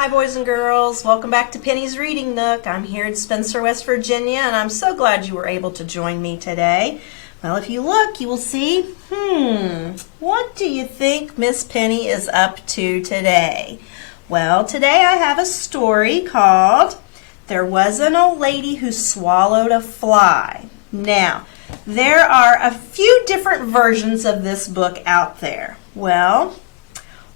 Hi boys and girls, welcome back to Penny's Reading Nook. I'm here in Spencer, West Virginia, and I'm so glad you were able to join me today. Well, if you look, you will see, what do you think Miss Penny is up to today? Well, today I have a story called There Was an Old Lady Who Swallowed a Fly. Now, there are a few different versions of this book out there. Well,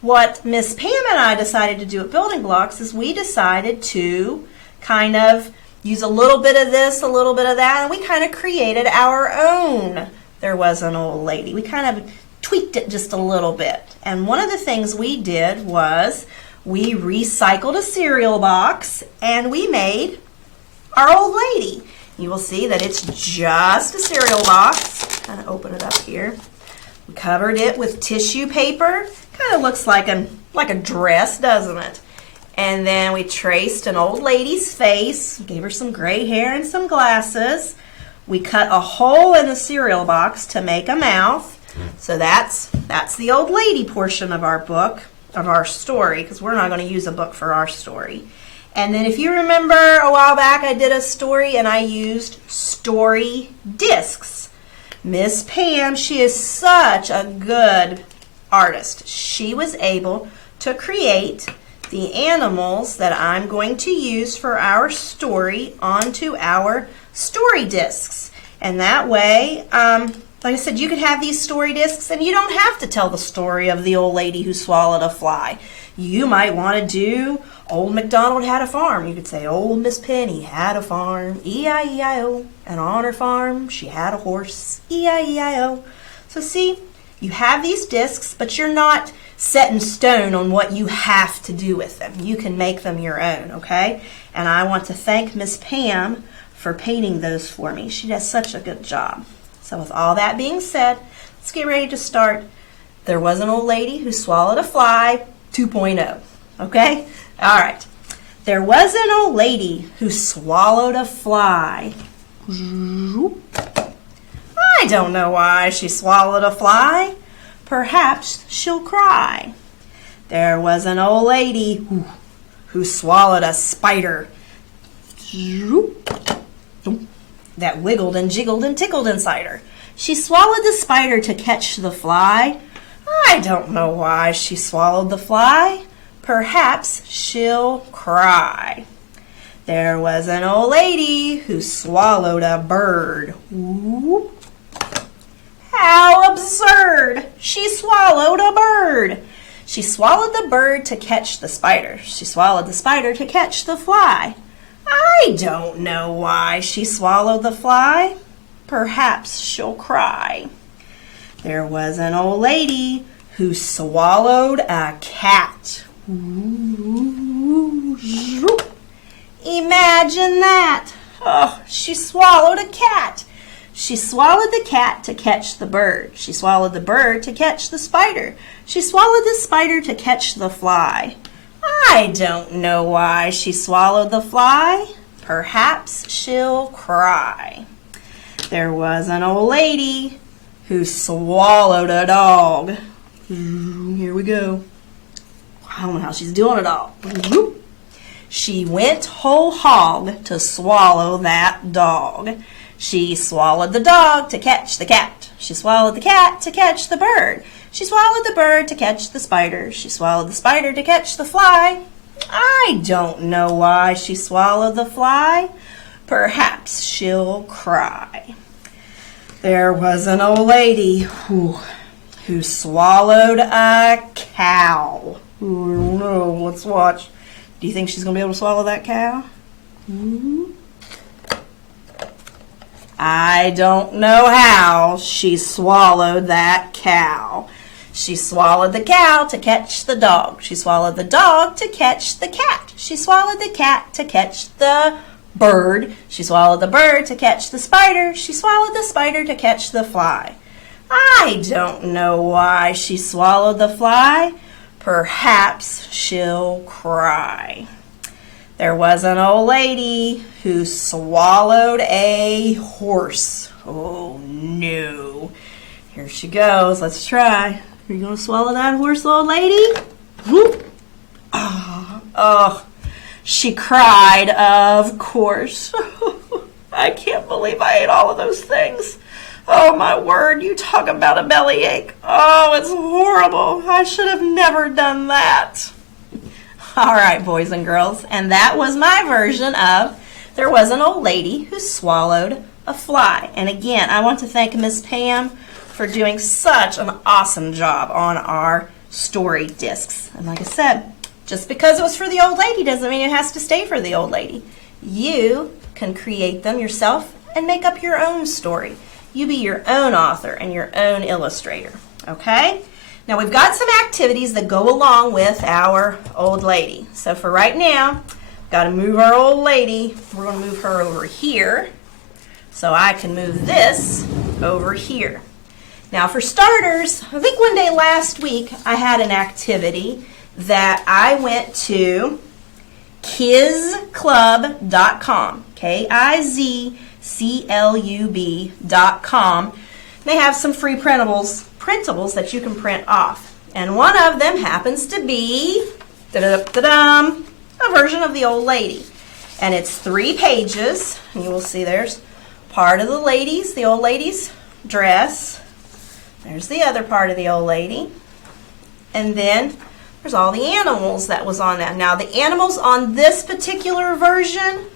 what Miss Pam and I decided to do at Building Blocks is we decided to kind of use a little bit of this, a little bit of that, and we kind of created our own There Was an Old Lady. We kind of tweaked it just a little bit. And one of the things we did was we recycled a cereal box and we made our old lady. You will see that it's just a cereal box. Kind of open it up here. We covered it with tissue paper. Kind of looks like a dress, doesn't it? And then we traced an old lady's face, gave her some gray hair and some glasses. We cut a hole in the cereal box to make a mouth. So that's the old lady portion of our book, of our story, because we're not going to use a book for our story. And then if you remember a while back, I did a story and I used story discs. Miss Pam, she is such a good artist. She was able to create the animals that I'm going to use for our story onto our story discs. And that way, like I said, you could have these story discs and you don't have to tell the story of the old lady who swallowed a fly. You might want to do Old MacDonald Had a Farm. You could say Old Miss Penny had a farm, E-I-E-I-O, and on her farm she had a horse, E-I-E-I-O. So see, you have these discs, but you're not set in stone on what you have to do with them. You can make them your own, okay? And I want to thank Miss Pam for painting those for me. She does such a good job. So with all that being said, let's get ready to start There Was an Old Lady Who Swallowed a Fly 2.0, okay? All right. There was an old lady who swallowed a fly. I don't know why she swallowed a fly. Perhaps she'll cry. There was an old lady who swallowed a spider. That wiggled and jiggled and tickled inside her. She swallowed the spider to catch the fly. I don't know why she swallowed the fly. Perhaps she'll cry. There was an old lady who swallowed a bird. Ooh. How absurd! She swallowed a bird. She swallowed the bird to catch the spider. She swallowed the spider to catch the fly. I don't know why she swallowed the fly. Perhaps she'll cry. There was an old lady who swallowed a cat. Imagine that. Oh, she swallowed a cat. She swallowed the cat to catch the bird. She swallowed the bird to catch the spider. She swallowed the spider to catch the fly. I don't know why she swallowed the fly. Perhaps she'll cry. There was an old lady who swallowed a dog. Here we go. I don't know how she's doing it all. She went whole hog to swallow that dog. She swallowed the dog to catch the cat. She swallowed the cat to catch the bird. She swallowed the bird to catch the spider. She swallowed the spider to catch the fly. I don't know why she swallowed the fly. Perhaps she'll cry. There was an old lady who swallowed a cow. Ooh, no, let's watch. Do you think she's going to be able to swallow that cow? I don't know how she swallowed that cow. She swallowed the cow to catch the dog. She swallowed the dog to catch the cat. She swallowed the cat to catch the bird. She swallowed the bird to catch the spider. She swallowed the spider to catch the fly. I don't know why she swallowed the fly. Perhaps she'll cry. There was an old lady who swallowed a horse. Oh no. Here she goes. Let's try. Are you going to swallow that horse, old lady? Oh, Oh, she cried, of course. I can't believe I ate all of those things. Oh, my word, you talk about a bellyache. Oh, it's horrible. I should have never done that. All right, boys and girls, and that was my version of There Was an Old Lady Who Swallowed a Fly. And again, I want to thank Miss Pam for doing such an awesome job on our story discs. And like I said, just because it was for the old lady doesn't mean it has to stay for the old lady. You can create them yourself and make up your own story. You be your own author and your own illustrator, okay? Now we've got some activities that go along with our old lady. So for right now, got to move our old lady. We're going to move her over here so I can move this over here. Now for starters, I think one day last week I had an activity that I went to kizclub.com, KIZCLUB.com. They have some free printables that you can print off. And one of them happens to be a version of the old lady. And it's 3 pages. And you will see there's part of the old lady's dress. There's the other part of the old lady. And then there's all the animals that was on that. Now the animals on this particular version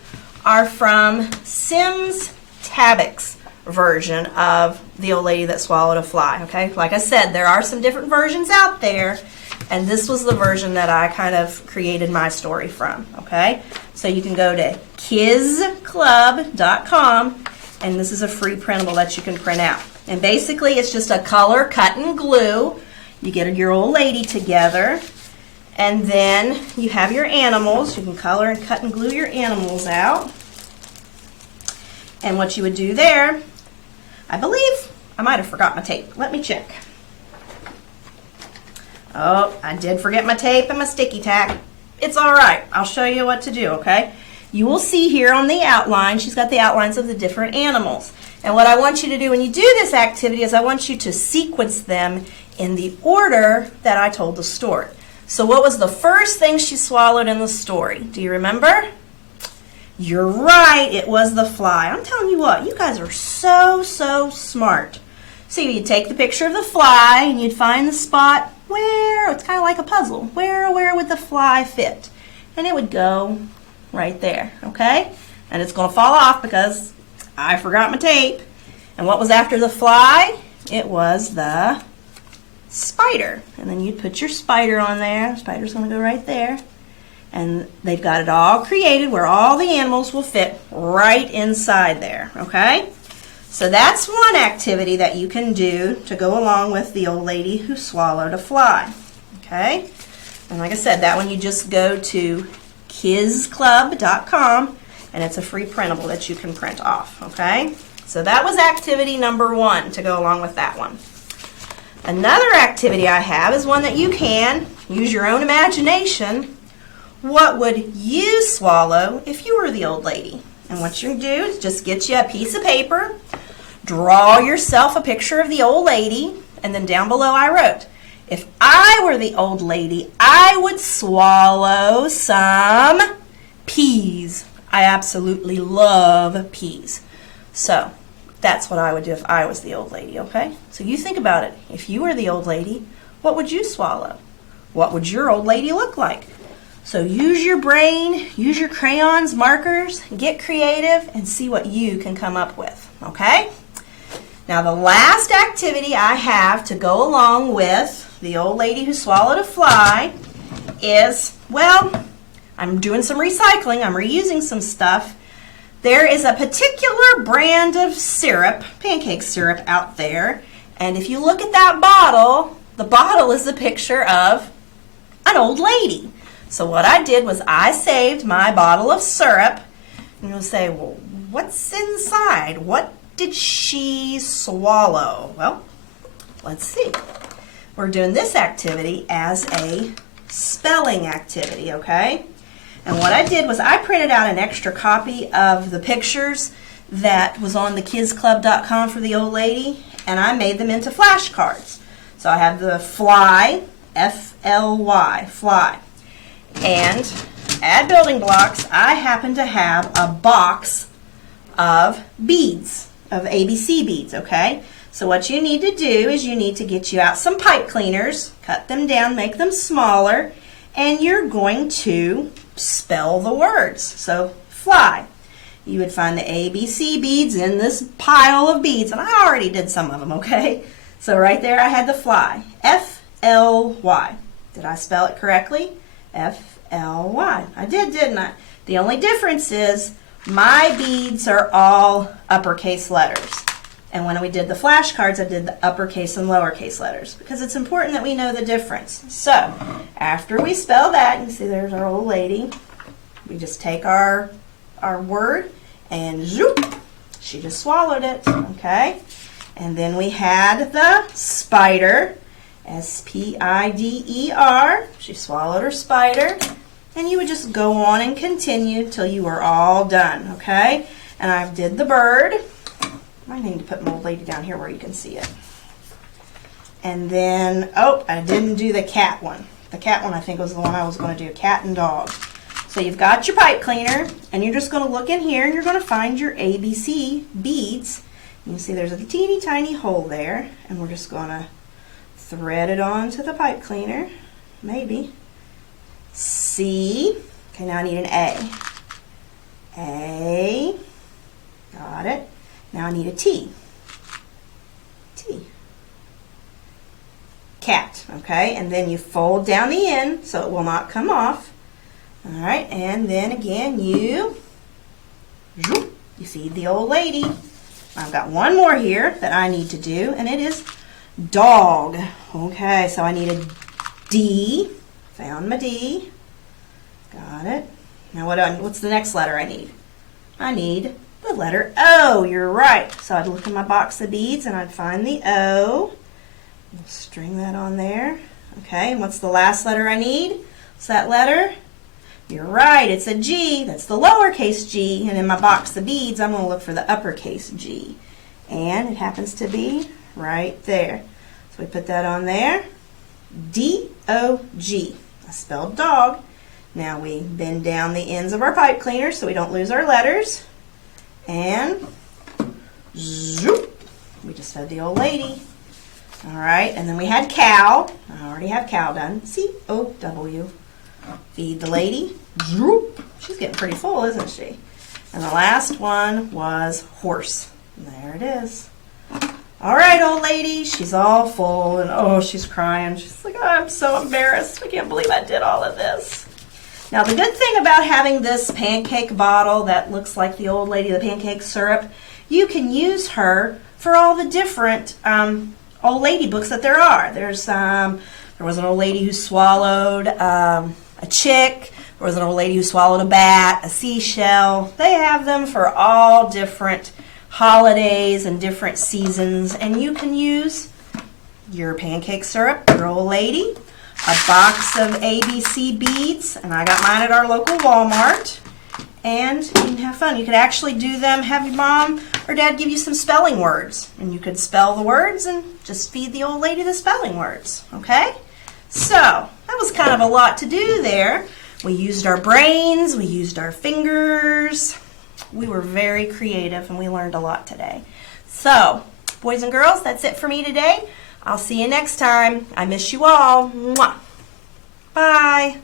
are from Sims Tabbock's version of the old lady that swallowed a fly. Okay, like I said, there are some different versions out there, and this was the version that I kind of created my story from. Okay, so you can go to kizclub.com, and this is a free printable that you can print out. And basically, it's just a color cut and glue. You get your old lady together, and then you have your animals. You can color and cut and glue your animals out. And what you would do there, I believe, I might have forgot my tape. Let me check. Oh, I did forget my tape and my sticky tack. It's all right. I'll show you what to do, okay? You will see here on the outline, she's got the outlines of the different animals. And what I want you to do when you do this activity is I want you to sequence them in the order that I told the story. So what was the first thing she swallowed in the story? Do you remember? You're right, it was the fly. I'm telling you what, you guys are so smart. So you'd take the picture of the fly and you'd find the spot where, it's kind of like a puzzle, where would the fly fit? And it would go right there, okay? And it's going to fall off because I forgot my tape. And what was after the fly? It was the spider. And then you'd put your spider on there. The spider's going to go right there. And they've got it all created where all the animals will fit right inside there, okay? So that's one activity that you can do to go along with the old lady who swallowed a fly, okay? And like I said, that one you just go to kizclub.com, and it's a free printable that you can print off, okay? So that was activity number 1 to go along with that one. Another activity I have is one that you can use your own imagination. What would you swallow if you were the old lady? And what you do is just get you a piece of paper, draw yourself a picture of the old lady, and then down below I wrote, if I were the old lady, I would swallow some peas. I absolutely love peas. So that's what I would do if I was the old lady, okay? So you think about it. If you were the old lady, what would you swallow? What would your old lady look like? So use your brain, use your crayons, markers, get creative, and see what you can come up with, okay? Now the last activity I have to go along with the old lady who swallowed a fly is, well, I'm doing some recycling, I'm reusing some stuff. There is a particular brand of syrup, pancake syrup out there, and if you look at that bottle, the bottle is a picture of an old lady. So what I did was I saved my bottle of syrup, and you'll say, well, what's inside? What did she swallow? Well, let's see. We're doing this activity as a spelling activity, okay? And what I did was I printed out an extra copy of the pictures that was on the kizclub.com for the old lady, and I made them into flashcards. So I have the fly, F-L-Y, fly. And add building blocks, I happen to have a box of beads, of ABC beads, okay? So what you need to do is you need to get you out some pipe cleaners, cut them down, make them smaller, and you're going to spell the words. So fly. You would find the ABC beads in this pile of beads, and I already did some of them, okay? So right there I had the fly, F-L-Y. Did I spell it correctly? F-L-Y. I did, didn't I? The only difference is my beads are all uppercase letters. And when we did the flashcards, I did the uppercase and lowercase letters because it's important that we know the difference. So after we spell that, you can see there's our old lady. We just take our word and zoop, she just swallowed it, okay? And then we had the spider, S-P-I-D-E-R. She swallowed her spider. And you would just go on and continue till you were all done, okay? And I did the bird. I need to put my old lady down here where you can see it. And then, oh, I didn't do the cat one. The cat one I think was the one I was going to do, cat and dog. So you've got your pipe cleaner, and you're just going to look in here, and you're going to find your ABC beads. You can see there's a teeny tiny hole there, and we're just going to thread it onto the pipe cleaner, maybe. C. Okay, now I need an A. A. Got it. Now I need a T. T. Cat, okay? And then you fold down the end so it will not come off. All right, and then again you feed the old lady. I've got one more here that I need to do, and it is dog. Okay, so I need a D. Found my D. Got it. Now what's the next letter I need? I need the letter O. You're right. So I'd look in my box of beads and I'd find the O. String that on there. Okay, and what's the last letter I need? What's that letter? You're right, it's a G. That's the lowercase g. And in my box of beads, I'm going to look for the uppercase G. And it happens to be right there. So we put that on there. D-O-G. I spelled dog. Now we bend down the ends of our pipe cleaner so we don't lose our letters. And zoop. We just fed the old lady. All right, and then we had cow. I already have cow done. C-O-W. Feed the lady. Zoop. She's getting pretty full, isn't she? And the last one was horse. There it is. All right, old lady, she's all full, and oh, she's crying. She's like, oh, I'm so embarrassed. I can't believe I did all of this. Now, the good thing about having this pancake bottle that looks like the old lady, the pancake syrup, you can use her for all the different old lady books that there are. There was an old lady who swallowed a chick. There was an old lady who swallowed a bat, a seashell. They have them for all different holidays and different seasons, and you can use your pancake syrup, your old lady, a box of ABC beads, and I got mine at our local Walmart, and you can have fun. You could actually do them, have your mom or dad give you some spelling words, and you could spell the words and just feed the old lady the spelling words, okay? So that was kind of a lot to do there. We used our brains, we used our fingers. We were very creative and we learned a lot today. So, boys and girls, that's it for me today. I'll see you next time. I miss you all. Mwah. Bye.